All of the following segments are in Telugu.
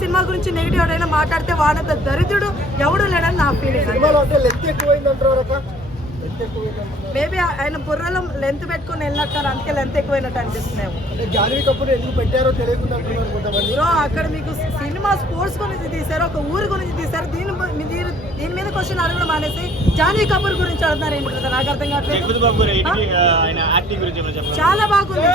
సినిమా గురించి నెగిటివ్ ఎవరైనా మాట్లాడితే వాడంత దరిద్రుడు ఎవడు లేడని నా ఫీలింగ్. మేబీ ఆయన బుర్రలో లెంత్ పెట్టుకుని వెళ్ళినట్టు, అందుకే లెంత్ ఎక్కువైనట్టు అనిపిస్తున్నాము. బ్రో అక్కడ మీకు సినిమా స్పోర్ట్స్ గురించి తీశారు, ఒక ఊరు గురించి తీశారు, దీని మీద క్వశ్చన్ అడగడం మానేసి జాన్వీ కపూర్ గురించి అడుగుతున్నారు ఏంటి కదా, నాకు అర్థం కావట్లేదు. చాలా బాగుంది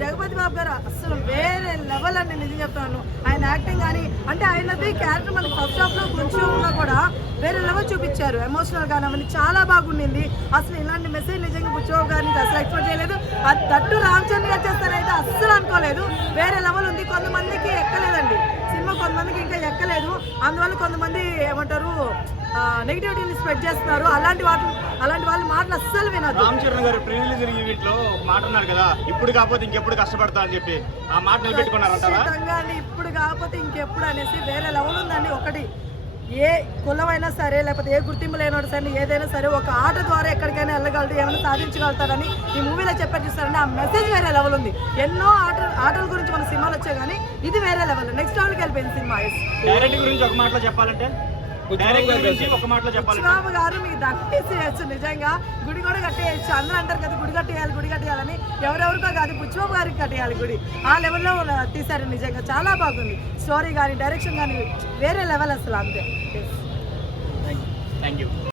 జగపతి బాబు గారు, అసలు వేరే లెవెల్ అండి. నిజం చెప్తాను, ఆయన యాక్టింగ్ కానీ అంటే ఆయనది క్యారెక్టర్ మనకి ఫస్ట్ హాఫ్ లో కొంచెం ఉన్నా కూడా వేరే లెవెల్ చూపించారు. ఎమోషనల్ గానీ అవన్నీ చాలా బాగుండింది. అసలు ఇలాంటి మెసేజ్ నిజంగా బుచ్చబాబు గారిని అసలు ఎక్స్పెక్ట్ చేయలేదు. అది తట్టు రామ్ చరణ్ గారు చేస్తారైతే అస్సలు అనుకోలేదు. వేరే లెవెల్ ఉంది. కొంతమందికి ఎక్కలేదండి సినిమా, కొంతమందికి ఇంకా ఎక్కలేదు. అందువల్ల కొంతమంది ఏమంటారు నెగిటివిటీని స్ప్రెడ్ చేస్తున్నారు. అలాంటి వాళ్ళ మాటలు అస్సలు వినదు. రామ్ చరణ్ గారు ప్రీ రిలీజ్ ఈవెంట్ లో మాట అన్నారు కదా, ఇప్పుడు కాకపోతే ఇంకెప్పుడు కష్టపడతా అని చెప్పి ఆ మాట నిలబెట్టుకున్నారంటారా? ఇప్పుడు కాకపోతే ఇంకెప్పుడు అనేసి వేరే లెవెల్ ఉందండి. ఒకటి ఏ కులమైనా సరే లేకపోతే ఏ గుర్తింపు లేనివాడు సరే ఏదైనా సరే ఒక ఆట ద్వారా ఎక్కడికైనా వెళ్ళగలడు, ఏమైనా సాధించగలుగుతాడని ఈ మూవీలో చూస్తారండి. ఆ మెసేజ్ వేరే లెవెల్ ఉంది. ఎన్నో ఆటల గురించి మన సినిమాలు వచ్చాయి కానీ ఇది వేరే లెవెల్, నెక్స్ట్ లెవెల్కి వెళ్ళిపోయింది సినిమా. డైరెక్ట్ గురించి ఒక మాటలో చెప్పాలంటే బుచ్చిబాబు గారు మీకు దట్టేసేయచ్చు, నిజంగా గుడి కూడా కట్టేయచ్చు. అందరూ అంటారు కదా గుడి కట్టేయాలని, ఎవరెవరికో కాదు బుచ్చిబాబు గారికి కట్టేయాలి గుడి. ఆ లెవెల్లో తీశారు. నిజంగా చాలా బాగుంది. స్టోరీ కానీ డైరెక్షన్ కానీ వేరే లెవెల్ అసలు. అంతే. Thank you.